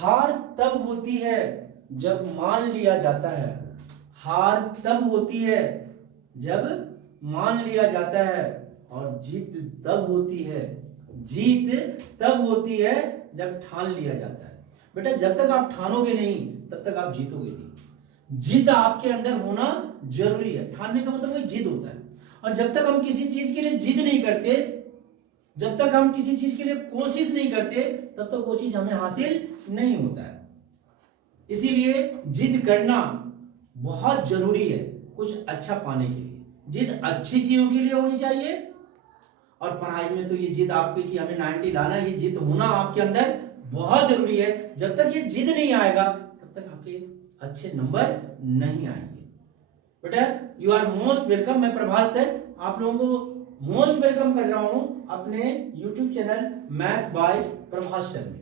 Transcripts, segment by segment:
हार तब होती है जब मान लिया जाता है, हार तब होती है जब मान लिया जाता है, और जीत तब होती है, जीत तब होती है जब ठान लिया जाता है। बेटा जब तक आप ठानोगे नहीं तब तक आप जीतोगे नहीं। जिद आपके अंदर होना जरूरी है। ठानने का मतलब वही जिद होता है। और जब तक हम किसी चीज के लिए जिद नहीं करते, जब तक हम किसी चीज के लिए कोशिश नहीं करते, तब तक वो चीज हमें हासिल नहीं होता है। इसीलिए जिद करना बहुत जरूरी है कुछ अच्छा पाने के लिए। जिद अच्छी चीजों के लिए होनी चाहिए, और पढ़ाई में तो ये जिद आपकी कि हमें 90 लाना, ये जिद होना आपके अंदर बहुत जरूरी है। जब तक ये जिद नहीं आएगा तब तक आपके अच्छे नंबर नहीं आएंगे। बेटा यू आर मोस्ट वेलकम। मैं प्रभास सर आप लोगों को मोस्ट वेलकम कर रहा हूं अपने YouTube channel math bye Prabhas sir में।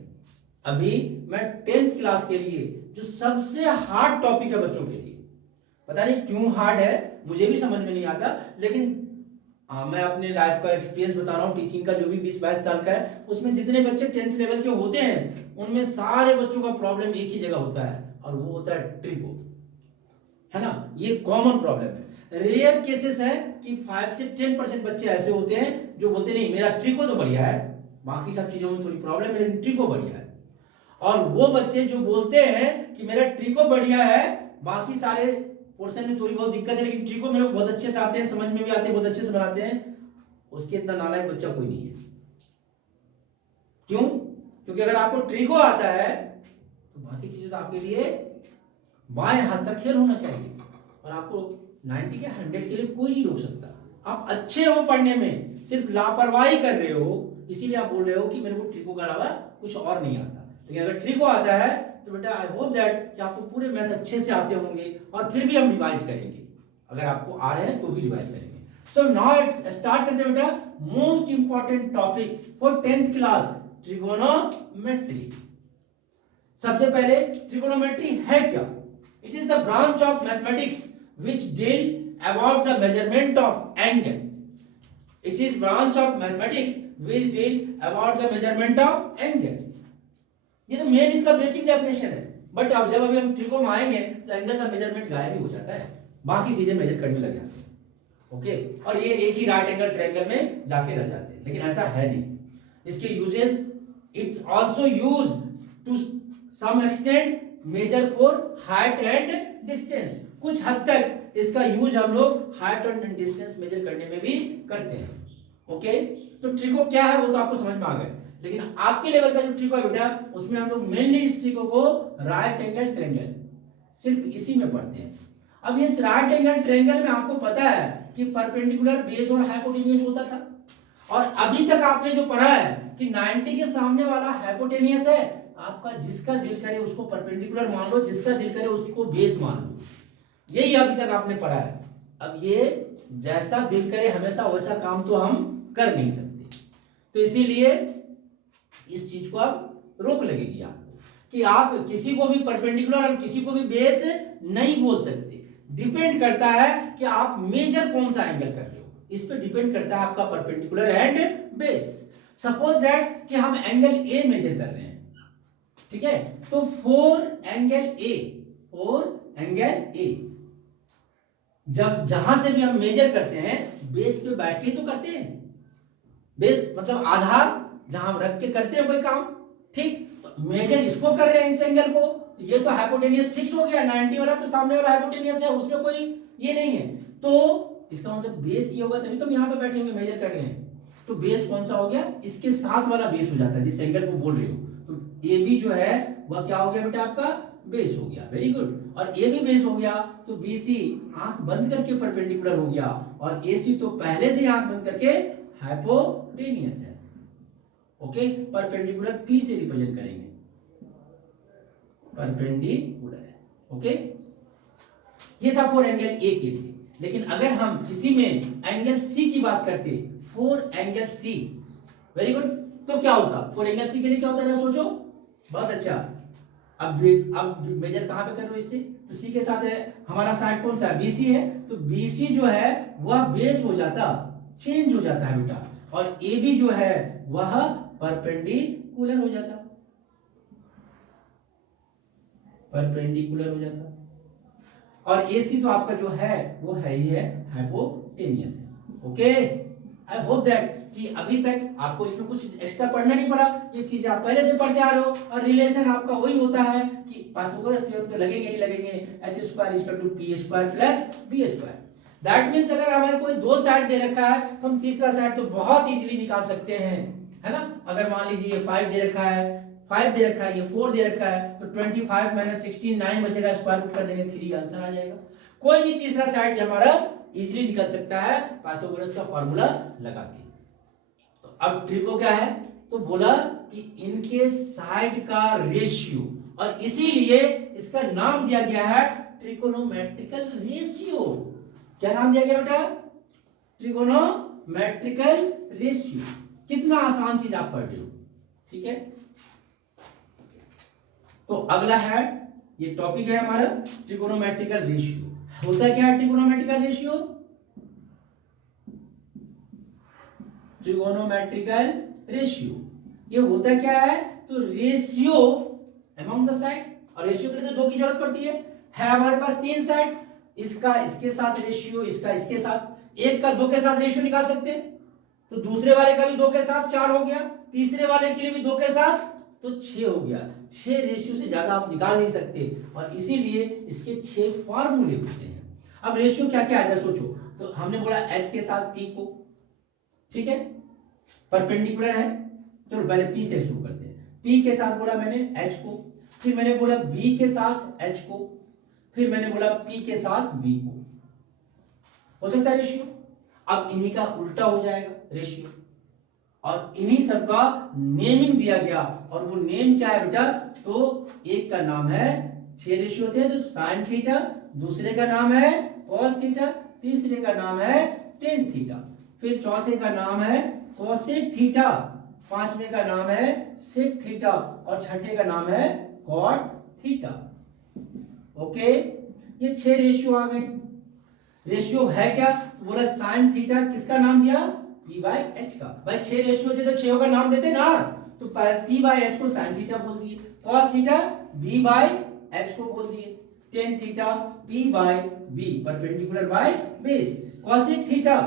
अभी मैं 10th क्लास के लिए जो सबसे हार्ड टॉपिक है बच्चों के लिए, पता नहीं क्यों हार्ड है, मुझे भी समझ में नहीं आता, लेकिन मैं अपने लाइफ का एक्सपीरियंस बता रहा हूँ। टीचिंग का जो भी 20-22 साल का है, उसमें जितने बच्चे 10th लेवल के होते हैं उनमें सारे बच्चों का प्रॉब्लम एक ही जगह होता है, और वो होता है ट्रिको, है ना। ये कॉमन प्रॉब्लम है। रेयर केसेस है कि 5 से 10% बच्चे ऐसे होते हैं जो बोलते नहीं मेरा ट्रिको तो बढ़िया है, बाकी सब चीजों में थोड़ी प्रॉब्लम है लेकिन ट्रिको बढ़िया है। और वो बच्चे जो बोलते हैं कि मेरा ट्रिको बढ़िया है, बाकी सारे पोर्शन में थोड़ी बहुत दिक्कत है लेकिन ट्रिको मेरे को बहुत अच्छे से आते हैं, समझ में भी आते हैं, बहुत अच्छे से बनाते हैं, उसके इतना नालायक बच्चा कोई नहीं है। क्यों? क्योंकि अगर आपको ट्रिको आता है तो बाकी चीजें तो आपके लिए बाएं हाथ का खेल होना चाहिए, और आपको 90 के 100 के लिए कोई नहीं रोक सकता। आप अच्छे हो पढ़ने में, सिर्फ लापरवाही कर रहे हो, इसीलिए आप बोल रहे हो कि मेरे को ट्रिको के अलावा कुछ और नहीं आता। लेकिन अगर ट्रिको आता है तो बेटा आई होप दैट कि आपको पूरे मैथ अच्छे से आते होंगे, और फिर भी हम रिवाइज करेंगे। अगर आपको आ रहे हैं तो भी रिवाइज करेंगे। सो नाउ स्टार्ट करते हैं बेटा most important topic for 10th class, trigonometry. सबसे पहले ट्रिगोनोमेट्री है क्या? It is the branch of mathematics which deal about the measurement of angle. It is branch of mathematics which deal about the measurement of angle. ये तो main इसका basic definition है। But अब जब अभी हम ट्रिको में आएंगे तो एंगल का मेजरमेंट गायब ही हो जाता है, बाकी चीजें मेजर करने लग जाते हैं। ओके, और ये एक ही राइट एंगल ट्रायंगल में जाके रह जाते हैं, लेकिन ऐसा है नहीं। इसके uses, it's also use to some extent measure for height and distance. कुछ हद तक इसका यूज हम लोग हाइट एंड डिस्टेंस मेजर करने में भी करते हैं। ओके, तो ट्रिको क्या है वो तो आपको समझ में आ गया, लेकिन आपके लेवल का जो ट्रिको है बेटा, उसमें हम लोग मेनली इस ट्रिको को राइट एंगल ट्रायंगल सिर्फ इसी में पढ़ते हैं। अब इस राइट एंगल ट्रायंगल में आपको पता है कि परपेंडिकुलर बेस और हाइपोटेन्यूज होता था, और अभी तक आपने जो पढ़ा है कि 90 के सामने वाला हाइपोटेन्यूज है, आपका जिसका दिल करे उसको परपेंडिकुलर मान लो, जिसका दिल करे उसको बेस मान लो, यही अभी तक आपने पढ़ा है। अब ये जैसा दिल करे हमेशा वैसा काम तो हम कर नहीं सकते, तो इसीलिए इस चीज को आप रोक लगेगी आपको कि आप किसी को भी परपेंडिकुलर और किसी को भी बेस नहीं बोल सकते। डिपेंड करता है कि आप मेजर कौन सा एंगल कर रहे हो, इस पे डिपेंड करता है आपका perpendicular and base. Suppose that कि हम एंगल ए मेजर कर रहे हैं, ठीक है, तो फोर एंगल ए जब जहां से भी हम मेजर करते हैं बेस पे बैठ के तो करते हैं। बेस मतलब आधार जहां हम रख के करते हैं कोई काम, ठीक, तो मेजर इसको कर रहे हैं इस एंगल को, ये तो हाइपोटेन्यूज फिक्स हो गया, 90 वाला तो सामने वाला हाइपोटेन्यूज है, उसमें कोई ये नहीं है, तो इसका मतलब बेस ये होगा, तभी तो हम यहां पे बैठे हुए मेजर कर रहे हैं। तो बेस कौन सा हो गया? इसके साथ वाला बेस हो जाता है जिस एंगल को बोल रहे हो। तो ए बी जो है वह क्या हो गया बेटा? आपका बेस हो गया। Very good. और ए भी बेस हो गया तो बी सी आंख बंद करके परपेंडिकुलर हो गया, और ए सी तो पहले से आंख बंद करके हाइपोटेन्यूज है। ओके, परपेंडिकुलर पी से रिप्रेजेंट करेंगे, परपेंडिकुलर है। ओके, ये था फोर एंगल ए के लिए। लेकिन अगर हम इसी में एंगल सी की बात करते, four angle C, very good, तो क्या होता? फोर एंगल सी के लिए क्या होता है सोचो। बहुत अच्छा। अब मेजर कहां पे कर रहे हो इससे? तो सी के साथ है हमारा साइड कौन सा है? बीसी है, तो बीसी जो है वह बेस हो जाता, चेंज हो जाता है बेटा, और ए बी जो है वह परपेंडिकुलर हो जाता। परपेंडिकुलर हो जाता। और AC तो आपका जो है वो है ही है हाइपोटेनियस है। ओके, आई होप दैट कि अभी तक आपको इसमें कुछ एक्स्ट्रा पढ़ना नहीं पड़ा, ये चीजें आप पहले से पढ़ते आ रहे हो। और रिलेशन आपका वही होता है कि पाइथागोरस थ्योरम तो लगेंगे ही लगेंगे, h square equal to p square plus b square. That means अगर हमें कोई दो साइड दे रखा है तो हम तीसरा साइड तो बहुत इजीली निकाल सकते हैं, है ना। अगर मान लीजिए ये 5 दे रखा है, 5 दे रखा है, ये 4 दे रखा है, तो 25 माइनस 16 9 बचेगा, स्क्वायर रूट कर देंगे 3, आंसर आ जाएगा। कोई भी तीसरा साइड हमारा इजीली निकल सकता है पाइथागोरस का फार्मूला लगा के। तो अब ट्रिको क्या है, तो बोला कि इनके साइड का रेशियो, और इसीलिए इसका नाम दिया गया है ट्रिकोनोमेट्रिकल रेशियो। क्या नाम दिया गया बेटा, ट्रिकोनोमेट्रिकल रेशियो। कितना आसान चीज आप पढ़ रहे हो, ठीक है। तो अगला है, ये टॉपिक है हमारा ट्रिकोनोमेट्रिकल रेशियो। होता क्या है ट्रिकोनोमेट्रिकल रेशियो, ट्रिगोनोमेट्रिकल रेशियो ये होता क्या है, तो रेशियो अमंग द साइड। और रेशियो के लिए तो दो की जरूरत पड़ती है हमारे पास 3 साइड, इसका इसके साथ रेशियो, इसका इसके साथ, एक का दो के साथ रेशियो निकाल सकते हैं, तो दूसरे वाले का भी दो के साथ 4 हो गया, तीसरे वाले के लिए भी दो के साथ तो 6 हो गया। 6 रेशियो से ज्यादा आप निकाल नहीं सकते, और इसीलिए इसके 6 फार्मूले होते हैं। अब रेशियो क्या क्या आ जाए सोचो, तो हमने बोला h के साथ p को, ठीक है, परपेंडिकुलर है। चलो पहले p से शुरू करते हैं। p के साथ बोला मैंने h को, फिर मैंने बोला b के साथ h को, फिर मैंने बोला p के साथ b को। हो सकता है रेशियो। अब इन्हीं का उल्टा हो जाएगा रेशियो, और इन्हीं सब का नेमिंग दिया गया, और वो नेम क्या है बेटा, तो एक का नाम है 6 रेशियो थे तो साइन थीटा, दूसरे का नाम है कॉस थीटा, तीसरे का नाम है टेन थीटा, फिर चौथे का नाम है कोसेक थीटा, पांचवें का नाम है सेक थीटा, और छठे का नाम है कॉट थीटा। ओके, ये 6 रेशियो आ गए। रेशियो है क्या, तो बोला साइन थीटा, किसका नाम दिया, p बाय h का। भाई 6 रेशियो थे तो 6 का नाम देते ना, तो p बाय h को साइन थीटा बोल दिए, cos theta b by h को बोल दिए, tan theta p by b, perpendicular by base, cosec theta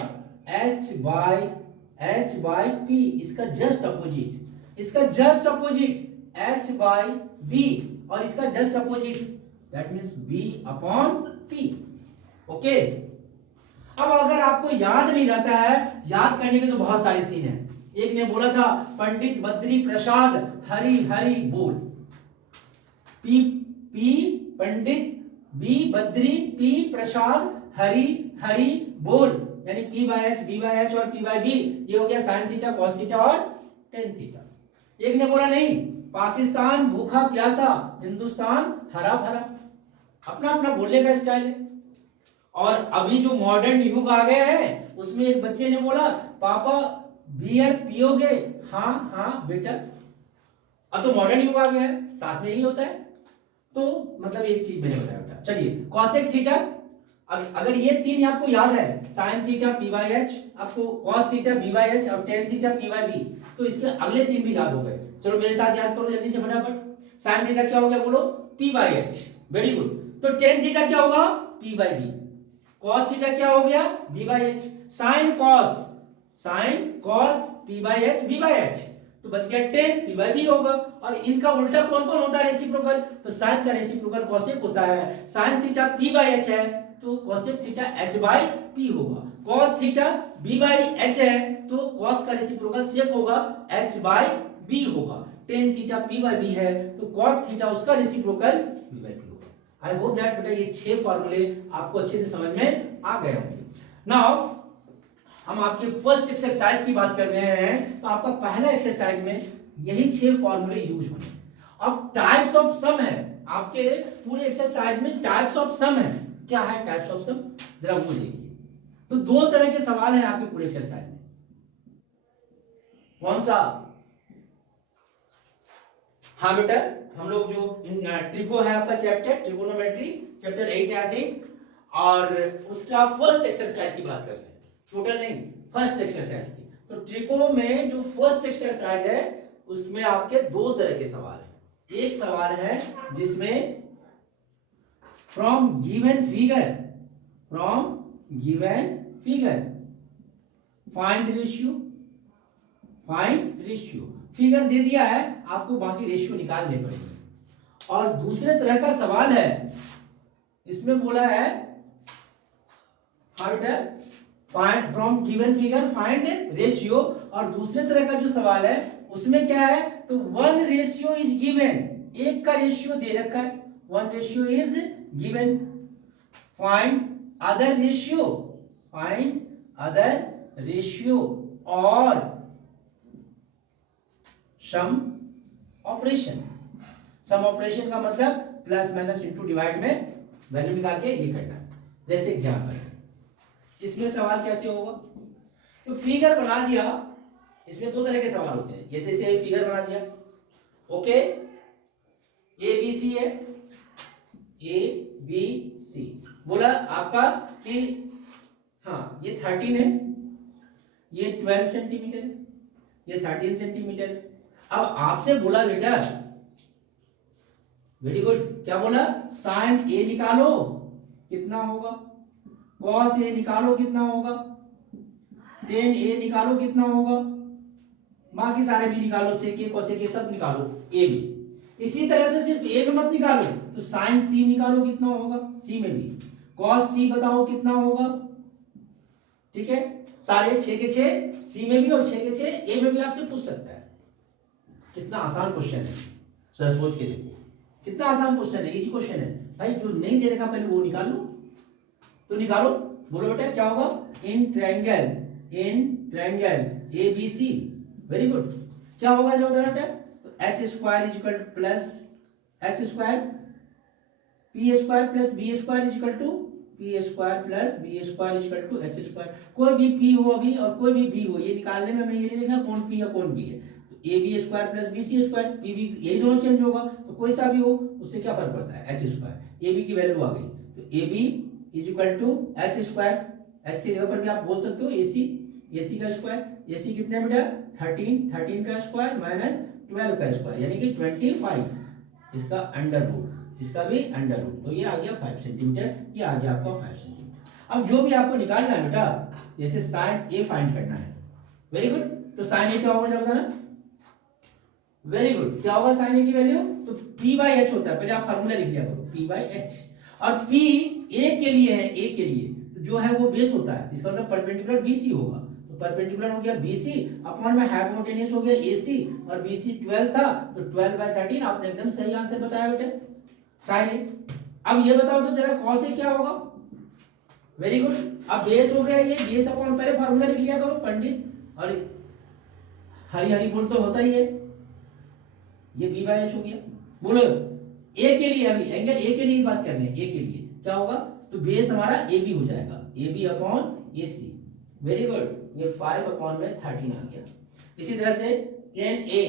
h by p, इसका जस्ट अपोजिट, इसका just opposite h by b, और इसका just opposite that means b upon p। Okay, अब अगर आपको याद नहीं रहता है, याद करने के तो बहुत सारे सीन है। एक ने बोला था पंडित बद्री प्रसाद हरि हरि बोल, P P Pandit, B Badri, P Prasad, Hari Hari बोल, यानी p by h, b by h और p बाय b, ये हो गया साइन थीटा, कॉस थीटा और टेन थीटा। एक ने बोला नहीं, पाकिस्तान भूखा प्यासा, हिंदुस्तान हरा भरा। अपना अपना बोलने का स्टाइल है। और अभी जो मॉडर्न युग आ गए हैं, उसमें एक बच्चे ने बोला पापा बियर पियोगे, हाँ हाँ बेटा। अब तो मॉडर्न युग आ गया है, साथ में ही होता है। तो मतलब एक चीज मैंने बताया बेटा। चलिए कॉसेक थीटा, अगर ये 3 आपको याद है, sine theta p by h, आपको cos theta b by h और tan theta p by b, तो इसके अगले 3 भी याद हो गए। चलो मेरे साथ याद करो जल्दी से फटाफट। साइन थीटा क्या हो गया बोलो, p by h, very good. तो टेन थीटा क्या होगा, p by b। Cos theta क्या हो गया, b by h। Sine cos p by h, b by h, तो बच गया 10, p बाय b होगा। और इनका उल्टा कौन कौन होता है रेसिप्रोकल, तो साइन का रेसिप्रोकल कॉसेक होता है। Sine theta p by h है तो cosec theta h by p होगा। Cos theta b by h है तो कॉस का रेसिप्रोकल सेक होगा, h बाय b होगा। Tan theta p by b है तो कॉट थीटा उसका रेसिप्रोकल b बाय p होगा। आई होप दैट बेटा ये 6 फार्मूले आपको अच्छे से समझ में आ गए होंगे। नाउ हम आपके फर्स्ट एक्सरसाइज की बात कर रहे हैं, तो आपका पहला एक्सरसाइज में यही 6 फार्मूले यूज होंगे। अब टाइप्स ऑफ सम है, आपके पूरे एक्सरसाइज में टाइप्स ऑफ सम है। क्या है टाइप्स ऑफ सम, जरा वो देखिए। तो 2 तरह के सवाल हैं आपके पूरे एक्सरसाइज में। कौन सा, हाँ बेटा, हम लोग जो ट्रिको है आपका चैप्टर, ट्रिगोनोमेट्री चैप्टर 8 है आई थिंक, और उसका फर्स्ट एक्सरसाइज की बात कर रहे हैं, टोटल नहीं, फर्स्ट एक्सरसाइज की। तो ट्रिको में जो फर्स्ट एक्सरसाइज है उसमें आपके 2 तरह के सवाल हैं। एक सवाल है जिसमें from given figure find ratio. Figure दे दिया है, आपको बाकी रेशियो निकालने पड़ेंगे। और दूसरे तरह का सवाल है, इसमें बोला है find from given figure find ratio. और दूसरे तरह का जो सवाल है उसमें क्या है, तो 1 रेशियो इज गिवन, एक का रेशियो दे रखा है, 1 ratio is given, find other ratio और सम ऑपरेशन का मतलब प्लस माइनस इंटू डिवाइड में वैल्यू निकाल के ये करना है। जैसे एग्जांपल, इसमें सवाल कैसे होगा, तो फिगर बना दिया, इसमें 2 तरह के सवाल होते हैं। जैसे इसे फिगर बना दिया, ओके, ए बी सी है, ए बी सी बोला आपका कि हाँ ये 13 है, ये 12 सेंटीमीटर है, ये 13 सेंटीमीटर है। अब आपसे बोला बेटा, वेरी गुड, क्या बोला, साइन ए निकालो कितना होगा, कॉस ए निकालो कितना होगा, टेन ए निकालो कितना होगा, बाकी सारे भी निकालो, सेक ए कोसेक ए सब निकालो, ए भी। इसी तरह से सिर्फ ए में मत निकालो, तो साइन सी निकालो कितना होगा, सी में भी, कॉस सी बताओ कितना होगा, ठीक है, सारे 6 के 6 सी में भी और 6 के 6 ए में भी आपसे पूछ सकता है। कितना आसान क्वेश्चन है, सर सोच के देखो कितना आसान क्वेश्चन है, इजी क्वेश्चन है भाई। जो नहीं दे रखा पहले वो निकाल लो, तो निकालो, बोलो बेटा क्या होगा, in triangle A B C, very good, क्या होगा जो बेटा, तो H square is equal plus H square P square plus B square is equal to P square plus B square is equal to H square. कोई भी P हो अभी और कोई भी बी हो, ये निकालने में हमें ये नहीं देखना कौन पी या कौन बी है, तो A B square plus B C square, P B यही दोनों चेंज होगा, तो कोई सा भी हो उससे क्या फर्क पड़ता है, एच स्क्वायर, ए बी की वैल्यू आ गई, तो A B is equal to H square, H की जगह पर भी आप बोल सकते हो ए सी का स्क्वायर, ए सी कितने बेटा 13 का स्क्वायर माइनस 12 का स्क्वायर यानी कि 25, इसका अंडर रूट, इसका भी अंडर रूट, तो ये आ गया 5 सेंटीमीटर, ये आ गया आपका 5 सेंटीमीटर। अब जो भी आपको निकालना है बेटा, जैसे साइन ए फाइंड करना है, वेरी गुड, तो साइन ए क्या होगा जरा बताना, वेरी गुड, क्या होगा साइन ए की वैल्यू, तो p बाई एच होता है, पहले आप फार्मूला लिख लिया करो, p बाई एच, और p a के लिए है, a के लिए तो जो है वो बेस होता है, इसका मतलब परपेंडिकुलर bc होगा, तो परपेंडिकुलर हो गया bc अपॉन में हाइपोटेन्यूज हो गया ac, और bc 12 था, तो 12 बाई 13, आपने एकदम सही आंसर बताया बेटे, साइन ए। अब ये बताओ तो जरा कॉस ए क्या होगा, वेरी गुड, अब बेस हो गया, ये बेस अपॉन, पहले फार्मूला लिख लिया करो पंडित, और हरी हरी बोल तो होता ही है, ये बी बाई एच हो गया। बोलो ए के लिए, अभी एंगल ए के लिए बात कर रहे हैं, ए के लिए क्या होगा, तो बेस हमारा ए बी हो जाएगा, A B upon A C, very good, ये 5 अपॉन में 13 आ गया। इसी तरह से 10a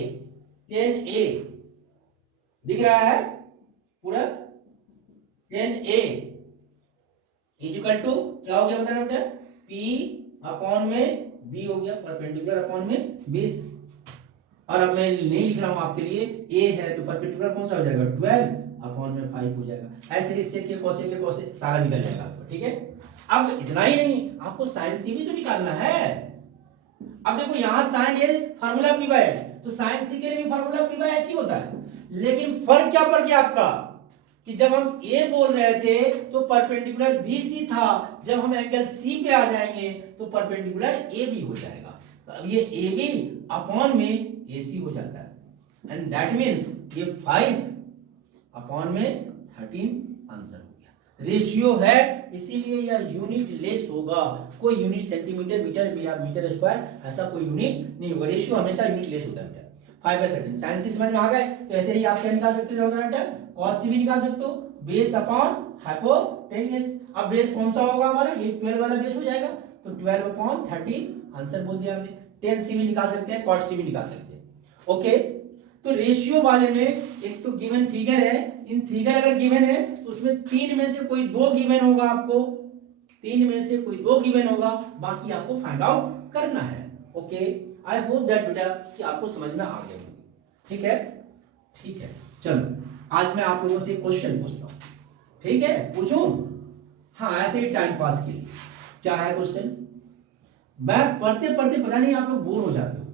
दिख रहा है पूरा, 10a इज इक्वल टू क्या हो गया बताना बेटा, p अपॉन में b हो गया, परपेंडिकुलर अपॉन में 20, और अब मैं नहीं लिख रहा हूं आपके लिए, a है तो परपेंडिकुलर कौन सा हो जाएगा 12 अपॉन में 5 हो जाएगा, ऐसे इससे के कोसे सारा निकल जाएगा आपको, ठीक है। अब इतना ही नहीं, आपको साइन सी भी तो निकालना है। अब देखो यहां sign A formula p by h, तो साइन सी के लिए भी फार्मूला p बाय h ही होता है, लेकिन फर्क क्या पड़ गया आपका, कि जब हम a बोल रहे थे तो परपेंडिकुलर BC था, जब हम एंगल C पे आ जाएंगे तो परपेंडिकुलर AB हो जाएगा, तो अब ये AB अपॉन में AC हो जाता है, एंड दैट मींस ये 5 अपॉन में 13 आंसर हो गया। रेशियो है इसीलिए यह यूनिट लेस होगा, कोई यूनिट सेंटीमीटर मीटर या मीटर स्क्वायर ऐसा कोई यूनिट नहीं होगा, रेशियो हमेशा यूनिट लेस होता है। 5/13 साइन सी समझ में आ गए, तो ऐसे ही आप क्या निकाल सकते हो, कॉस सी भी निकाल सकते हो, बेस अपॉन हाइपोटेन्यूज। अब बेस कौन सा होगा हमारा, ये 12 वाला बेस हो जाएगा, तो 12 अपॉन 13 आंसर बोल दिया हमने। 10 सी भी निकाल सकते हैं, कॉट सी भी निकाल सकते हैं, ओके। तो रेशियो वाले में एक तो गिवन फिगर है, इन फिगर अगर गिवन है तो उसमें 3 में से कोई 2 गिवन होगा, आपको 3 में से कोई 2 गिवन होगा, बाकी आपको फाइंड आउट करना है, ओके। आई होप दैट बेटा कि आपको समझ में आ गया होगा, ठीक है, ठीक है। चलो आज मैं आप लोगों से क्वेश्चन पूछता हूँ, ठीक है, पूछूं? हाँ, ऐसे ही टाइम पास के लिए। क्या है क्वेश्चन? मैथ पढ़ते पढ़ते पता नहीं आप लोग बोर हो जाते हो,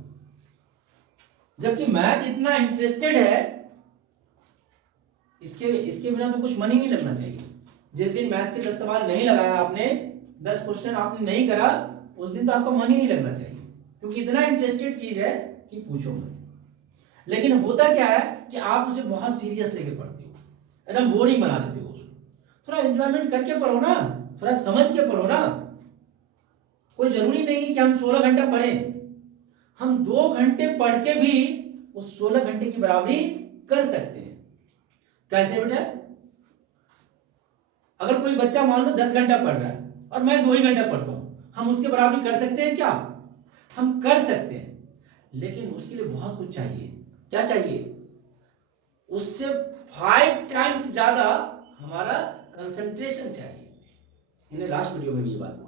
जबकि मैथ इतना इंटरेस्टेड है, इसके इसके बिना तो कुछ मन ही नहीं लगना चाहिए। जिस दिन मैथ के 10 सवाल नहीं लगाया आपने, 10 क्वेश्चन आपने नहीं करा, उस दिन तो आपका मन ही नहीं लगना चाहिए, क्योंकि इतना इंटरेस्टेड चीज है कि पूछो मत। लेकिन होता क्या है कि आप उसे बहुत सीरियस लेके पढ़ते हो, एकदम बोरिंग बना देते हो उसको। थोड़ा एंजॉयमेंट करके पढ़ो ना, थोड़ा समझ के पढ़ो ना। कोई जरूरी नहीं कि हम 16 घंटा पढ़ें, हम 2 घंटे पढ़ के भी उस 16 घंटे की बराबरी कर सकते हैं। कैसे बेटा? अगर कोई बच्चा मान लो 10 घंटा पढ़ रहा है और मैं 2 ही घंटा पढ़ता हूं, हम उसके बराबरी कर सकते हैं क्या? हम कर सकते हैं, लेकिन उसके लिए बहुत कुछ चाहिए। क्या चाहिए? उससे 5 टाइम्स ज्यादा हमारा कंसंट्रेशन चाहिए। मैंने लास्ट वीडियो में भी ये बात बोला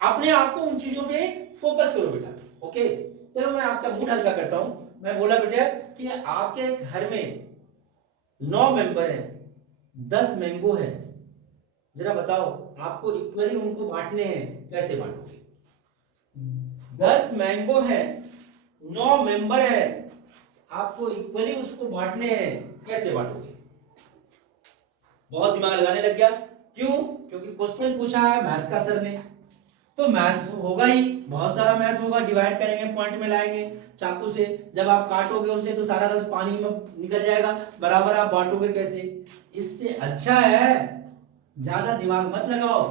था। अपने आप को उन चीजों पे फोकस करो बेटा। ओके, चलो मैं आपका मूड हल्का करता हूं। मैं बोला बेटा कि आपके घर में 9 मेंबर है, 10 मैंगो है, जरा बताओ आपको इक्वली उनको बांटने हैं, कैसे बांटोगे? 10 मैंगो है, 9 मेंबर है, आपको इक्वली उसको बांटने हैं, कैसे बांटोगे? बहुत दिमाग लगाने लग गया। क्यों? क्योंकि क्वेश्चन पूछा है मैथ का सर ने, तो मैथ तो होगा ही, बहुत सारा मैथ होगा। डिवाइड करेंगे, पॉइंट में लाएंगे चाकू से, जब आप काटोगे उसे तो सारा रस पानी में निकल जाएगा, बराबर आप बांटोगे कैसे? इससे अच्छा है ज्यादा दिमाग मत लगाओ,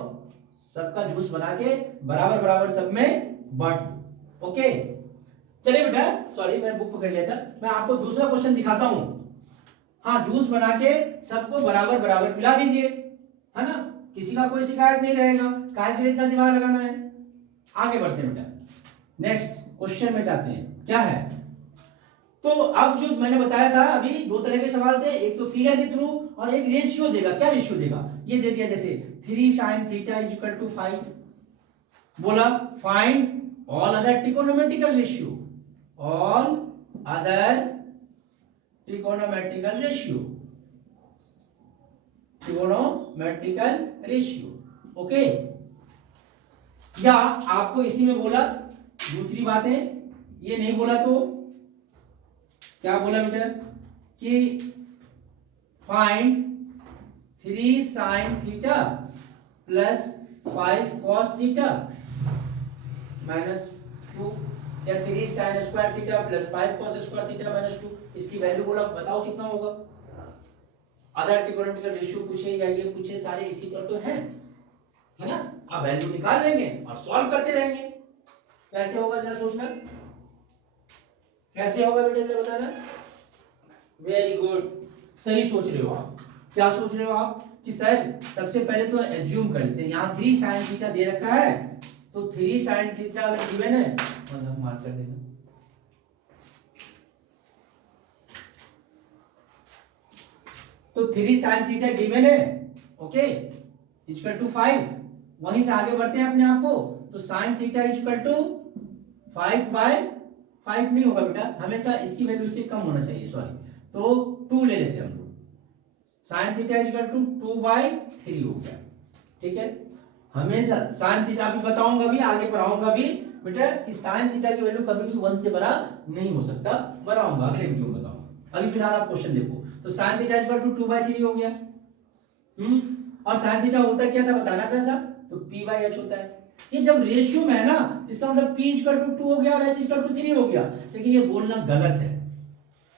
सबका जूस बना के बराबर बराबर सब में बांट दो। ओके, चलिए बेटा, सॉरी मैं बुक पकड़ लिया था। मैं आपको दूसरा क्वेश्चन दिखाता हूं। हाँ, जूस बना के सबको बराबर बराबर पिला दीजिए, है ना? किसी का कोई शिकायत नहीं रहेगा। काहे के लिए इतना दिमाग लगाना है? आगे बढ़ते हैं बेटा, नेक्स्ट क्वेश्चन में जाते हैं। क्या है? तो अब जो मैंने बताया था अभी, 2 तरह के सवाल थे, एक तो फिगर के थ्रू और एक रेशियो देगा। क्या रेशियो देगा? ये दे दिया जैसे 3 sin theta is equal to 5, बोला find all other trigonometrical ratio, all other trigonometrical ratio, trigonometrical ratio. Okay, या आपको इसी में बोला दूसरी बातें, ये नहीं बोला तो क्या बोला बेटा कि find 3 sin theta plus 5 cos theta minus 2, या 3 sin square theta plus 5 cos square theta minus 2। इसकी वैल्यू बोला, बताओ कितना होगा? अदर ट्रिगोनोमेट्रिकल रेशियो पूछे या ये पूछे, सारे इसी पर तो है ना? अब वैल्यू निकाल लेंगे और सॉल्व करते रहेंगे। कैसे होगा जरा सोचना, कैसे होगा बेटे जरा बताना। वेरी गुड, सही सोच रहे हो आप। क्या सोच रहे हो आप कि सर सबसे पहले तो एज्यूम कर लेते हैं, यहाँ 3 sin थीटा दे रखा है, तो 3 sin थीटा अगर गिवन है मतलब मार्क कर देना। तो 3 sin थीटा गिवन है, ओके, इक्वल टू 5। वहीं से आगे बढ़ते हैं अपने आप को, तो sin थीटा इक्वल टू 5/5 नहीं होगा बेटा, हमेशा इसकी वैल्यू इससे कम होना चाहिए, सॉरी, तो 2 ले लेते हैं हम लोग। sin थीटा इक्वल टू 2/3 हो गया। ठीक है, हमेशा sin थीटा भी बताऊंगा, भी आगे पढ़ाऊंगा भी बेटा कि sin थीटा की वैल्यू कभी भी 1 से बड़ा नहीं हो सकता, बताऊंगा अगले वीडियो में बताऊंगा। अभी फिलहाल आप क्वेश्चन देखो, तो sin थीटा इक्वल टू 2/3 हो गया। और sin थीटा होता क्या था बताना था सर, तो p/h होता है। ये जब रेशियो में है ना, इसका मतलब p इक्वल टू 2 हो गया और h इक्वल टू 3 हो गया, लेकिन ये बोलना गलत है।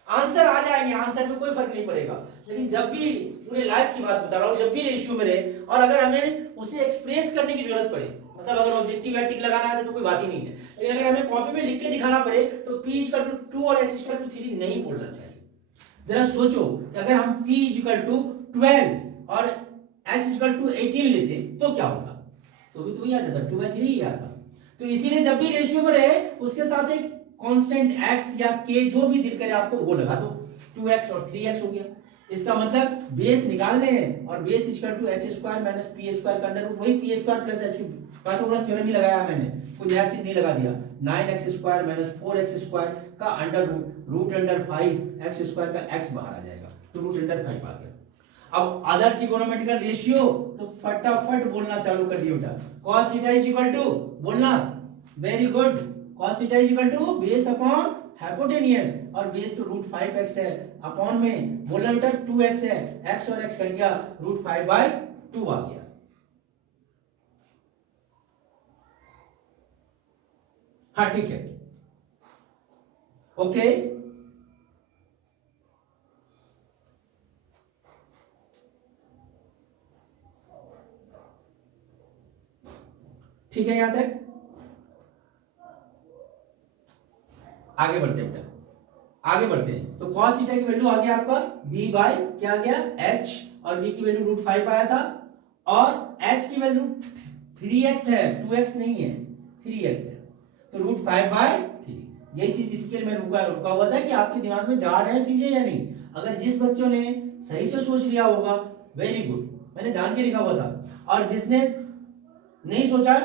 आंसर आ जाएंगे, आंसर में कोई फर्क नहीं पड़ेगा, लेकिन जब भी पूरे लाइफ की बात बता रहा हूं, जब भी रेशियो में रहे और अगर हमें उसे एक्सप्रेस करने की जरूरत पड़े, मतलब अगर ऑब्जेक्टिव या टिक लगाना है तो कोई बात ही नहीं है, लेकिन अगर हमें कॉपी में लिख के दिखाना पड़े तो p इक्वल टू 2 और h इक्वल टू 3 नहीं बोलना चाहिए। जरा सोचो, अगर हम p इक्वल टू 12 और h इक्वल टू 18 लेते तो क्या होता? तो भी तो ये आ जाता, 2/3 ही आता। तो इसीलिए जब भी रेशियो में रहे उसके साथ एक कांस्टेंट x या k जो भी दिल करे आपको वो लगा दो। 2x और 3x हो गया। इसका मतलब बेस निकालने हैं और base equal to h square minus p square का अंडर रूट, वही p square plus h Pythagoras theorem ही लगाया मैंने, कोई नया चीज नहीं लगा दिया। 9x square minus 4x square का under root, root under 5 x square का x बाहर आ जाएगा, तो रूट अंडर 5 आ गया। अब अदर ट्रिगोनोमेट्रिकल रेशियो तो फटाफट बोलना चालू कर दिए बेटा। cos theta is equal to, बोलना, very good, cos theta is equal to base upon hypotenuse, और बेस तो √5x है, अपॉन में बोलना बेटा 2x है, x और x कट गया, √5/2 आ गया। हाँ ठीक है, ओके। ठीक है, यहां तक आगे बढ़ते हैं बेटा, आगे बढ़ते हैं। तो cos थीटा की वैल्यू आ गया आपका b बाय क्या आ गया h, और b की वैल्यू √5 आया था, और h की वैल्यू 3x है, 2x नहीं है, 3x है, तो √5/3। यही चीज इसके लिए मैं रुका हुआ था कि आपके दिमाग में जा रहे हैं चीजें या नहीं। अगर जिस बच्चों ने सही से सोच लिया होगा, वेरी गुड, मैंने जान के लिखा हुआ था, और जिसने नहीं सोचा,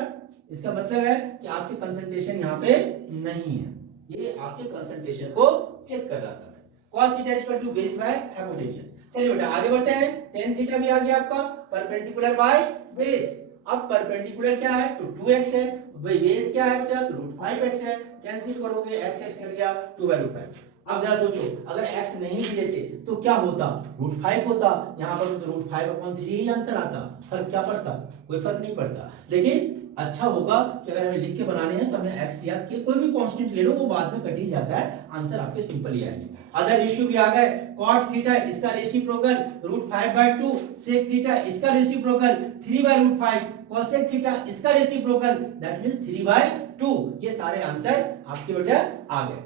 इसका मतलब है कि आपके कंसंट्रेशन यहाँ पे नहीं है, ये आपके कंसंट्रेशन को चेक कर रहा था। cos theta equal to base by hypotenuse. चलिए बेटा आगे बढ़ते हैं। tan थीटा भी आ गया आपका, परपेंडिकुलर बाय बेस। अब परपेंडिकुलर क्या है तो 2x है, बेस क्या है बेटा तो √5x है, कैंसिल करोगे x x कट गया 2/5। अब जरा सोचो, अगर x नहीं भी लेते तो क्या होता, √5 होता, यहाँ पर तो √5/3 ही आंसर आता, फर्क क्या पड़ता, कोई फर्क नहीं पड़ता। लेकिन अच्छा होगा कि अगर हमें लिख के बनाने हैं तो हमें x या के कोई भी कांस्टेंट ले लो, वो बाद में कट ही जाता है, आंसर आपके सिंपल ही आएंगे। अदर रेशियो भी आ गए, cot थीटा इसका रेसिप्रोकल √5/2, sec थीटा इसका रेसिप्रोकल 3/√5, cosec थीटा इसका रेसिप्रोकल दैट मींस 3/2। ये सारे आंसर आपके बेटा आ गए।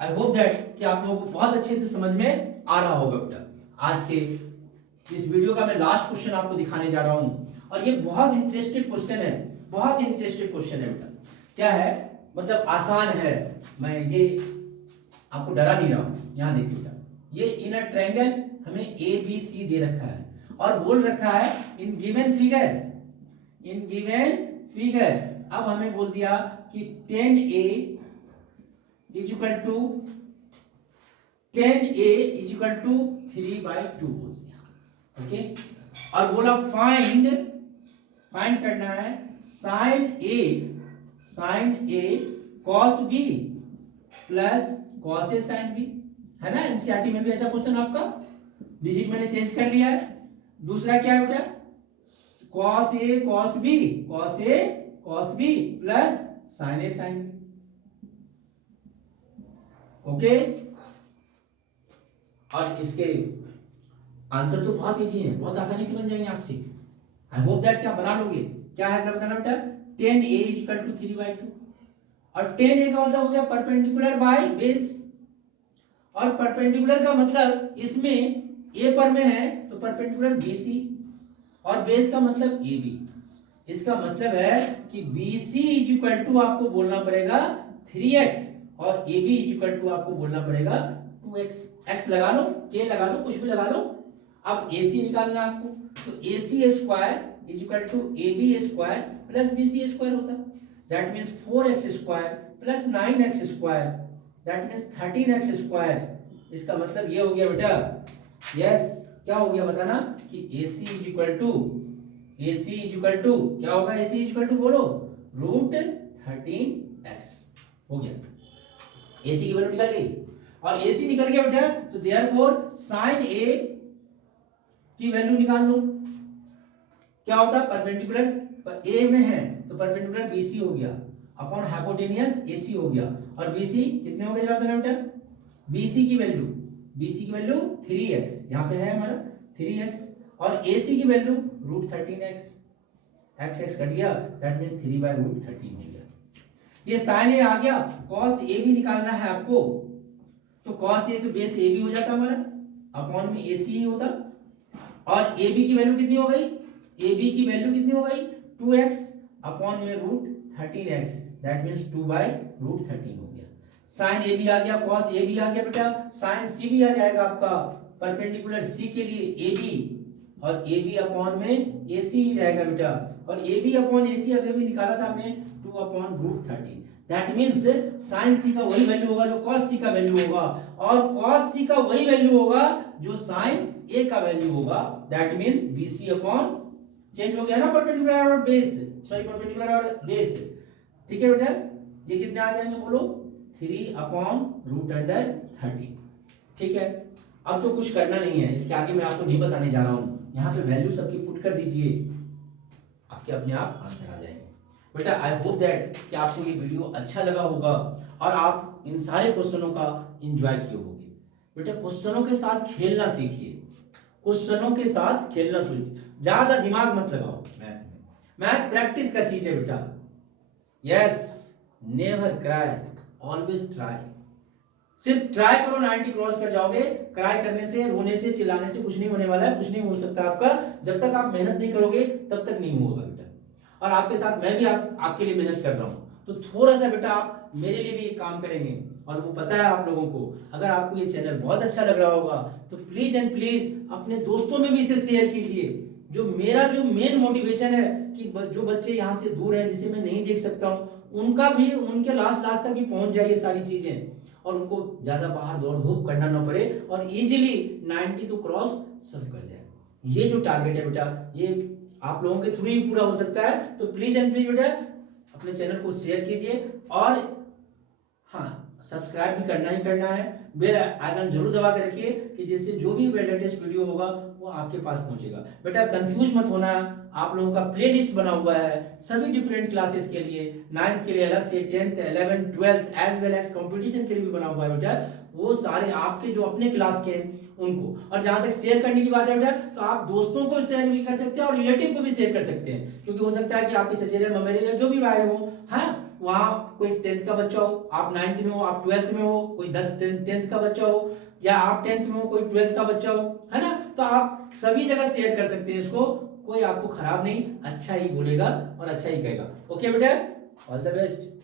आई होप दैट कि आप लोगों को बहुत अच्छे से समझ में आ रहा होगा बेटा। आज के इस वीडियो का मैं लास्ट क्वेश्चन आपको दिखाने जा रहा हूं, और ये बहुत इंटरेस्टिंग क्वेश्चन है, बहुत इंटरेस्टिंग क्वेश्चन है बेटा। क्या है मतलब आसान है, मैं ये आपको डरा नहीं रहा हूं। यहां देखिए बेटा, ये इन अ ट्रायंगल हमें ए बी सी दे रखा है, और बोल रखा है in given figure, in given figure. अब हमें बोल दिया कि 10a इज इक्वल टू 3/2 बोल दिया, ओके। और बोला फाइंड करना है sign A cos B plus cos A sine B, है ना। एनसीईआरटी में भी ऐसा क्वेश्चन आपका, डिजिट मैंने चेंज कर लिया है। दूसरा क्या है बेटा, cos A cos B plus sign A sine B, okay. और इसके आंसर तो बहुत इजी है, बहुत आसानी से बन जाएंगे आपसे। आई होप दैट क्या बना लोगे। क्या है जरा बताना बेटा, 10a इक्वल टू 3/2, और 10a का मतलब हो गया परपेंडिकुलर बाय बेस, और परपेंडिकुलर का मतलब इसमें a पर में है तो परपेंडिकुलर BC, और बेस का मतलब AB। इसका मतलब है कि BC इज इक्वल टू आपको बोलना पड़ेगा 3x, और AB इज इक्वल टू आपको बोलना पड़ेगा 2x। x लगा लो, k लगा लो, कुछ भी लगा लो। अब AC निकालना है आपको, तो AC square is equal to AB square plus BC square होता है, that means 4x square plus 9x square, that means 13x square. इसका मतलब ये हो गया बेटा, यस क्या हो गया बताना कि AC इज इक्वल टू क्या होगा, AC इज इक्वल टू बोलो √13x हो गया। AC की वैल्यू निकल गई, और AC निकल गया बेटा, तो देयरफॉर sin A की वैल्यू निकाल लो। क्या होता है, परपेंडिकुलर A में है तो परपेंडिकुलर BC हो गया, अपॉन हाइपोटेनियस AC हो गया, और BC कितने हो गए जरा बताना बेटा, BC की वैल्यू 3x, यहाँ पे है हमारा 3x, और AC की वैल्यू √13x, x कट गया, दैट मींस 3/√13 हो गया। ये sin A आ गया, cos A भी निकालना है आपको, तो cos A तो बेस AB हो जाता हमारा, अपॉन में AC ही होता, और AB की वैल्यू कितनी हो गई, AB की वैल्यू कितनी हो गई 2x, अपॉन में √13x, दैट मींस 2/√13 हो गया। sin AB आ गया, cos AB आ गया बेटा, sin C भी आ जाएगा आपका, परपेंडिकुलर C के लिए AB, और AB अपॉन में AC ही रहेगा बेटा, और AB अपॉन AC अभी निकाला था हमने 2/√13, दैट मींस sin C का वही वैल्यू होगा जो cos C का वैल्यू होगा, और cos C का वही वैल्यू होगा जो sin ए का वैल्यू होगा, that means BC upon, change हो गया ना परपेंडिकुलर और बेस, सॉरी परपेंडिकुलर और बेस, ठीक है बेटा, ये कितने आ जाएंगे बोलो, 3 अपॉन रूट अंडर 30, ठीक है। अब तो कुछ करना नहीं है, इसके आगे मैं आपको नहीं बताने जा रहा हूं, यहाँ पे वैल्यू सबकी पुट कर दीजिए, आपके अपने आप आंसर आ जाएंगे। बेटा आई होप दैट कि आपको ये वीडियो अच्छा लगा होगा और आप इन सारे क्वेश्चनों का एंजॉय किए होंगे। बेटा क्वेश्चनों के साथ खेलना सीखिए, क्वेश्चनों के साथ खेलना सीखिए, ज्यादा दिमाग मत लगाओ मैथ में, मैथ प्रैक्टिस का चीज है बेटा। Yes, never cry, always try, सिर्फ ट्राई करो, 90 क्रॉस कर जाओगे। क्राई करने से, रोने से, चिल्लाने से कुछ नहीं होने वाला है, कुछ नहीं हो सकता आपका, जब तक आप मेहनत नहीं करोगे तब तक नहीं होगा बेटा। और आपके साथ मैं भी आपके लिए मेहनत कर रहा हूं, तो थोड़ा सा बेटा आप मेरे लिए भी एक काम करेंगे, और वो पता है आप लोगों को। अगर आपको ये चैनल बहुत अच्छा लग रहा होगा तो प्लीज एंड प्लीज अपने दोस्तों में भी इसे शेयर कीजिए। जो मेरा जो मेन मोटिवेशन है कि जो बच्चे यहाँ से दूर हैं, जिसे मैं नहीं देख सकता हूँ, उनका भी, उनके लास्ट तक भी पहुंच जाए ये सारी चीजें, और उनको ज्यादा बाहर दौड़ धूप करना ना पड़े, और इजीली 90 तो क्रॉस सब कर जाए। ये जो टारगेट है बेटा, ये आप लोगों के थ्रू ही पूरा हो सकता है। तो प्लीज एंड प्लीज बेटा अपने चैनल को शेयर कीजिए, और हाँ सब्सक्राइब भी करना ही करना है, बेल आइकन जरूर दबा के रखिए कि जिससे जो भी लेटेस्ट वीडियो होगा वो आपके पास पहुंचेगा। बेटा कंफ्यूज मत होना, आप लोगों का प्लेलिस्ट बना हुआ है सभी डिफरेंट क्लासेस के लिए, 9th के लिए अलग से, 10th 11th 12th as well as competition के लिए भी बना हुआ है बेटा। वो सारे आपके जो अपने क्लास के हैं उनको, और जहां तक शेयर करने की बात है बेटा, तो आप दोस्तों को शेयर भी कर सकते हैं और रिलेटिव को भी शेयर कर सकते हैं, क्योंकि हो सकता है कि आपके चचेरे ममेरे या जो भी भाई हो, हाँ वहां कोई 10th का बच्चा हो, आप 9th में हो, आप 12th में हो, कोई 10th का बच्चा हो, या आप 10th में हो, कोई 12th का बच्चा हो, है ना, तो आप सभी जगह शेयर कर सकते हैं इसको, कोई आपको खराब नहीं, अच्छा ही बोलेगा और अच्छा ही कहेगा। ओके बेटा, ऑल द बेस्ट।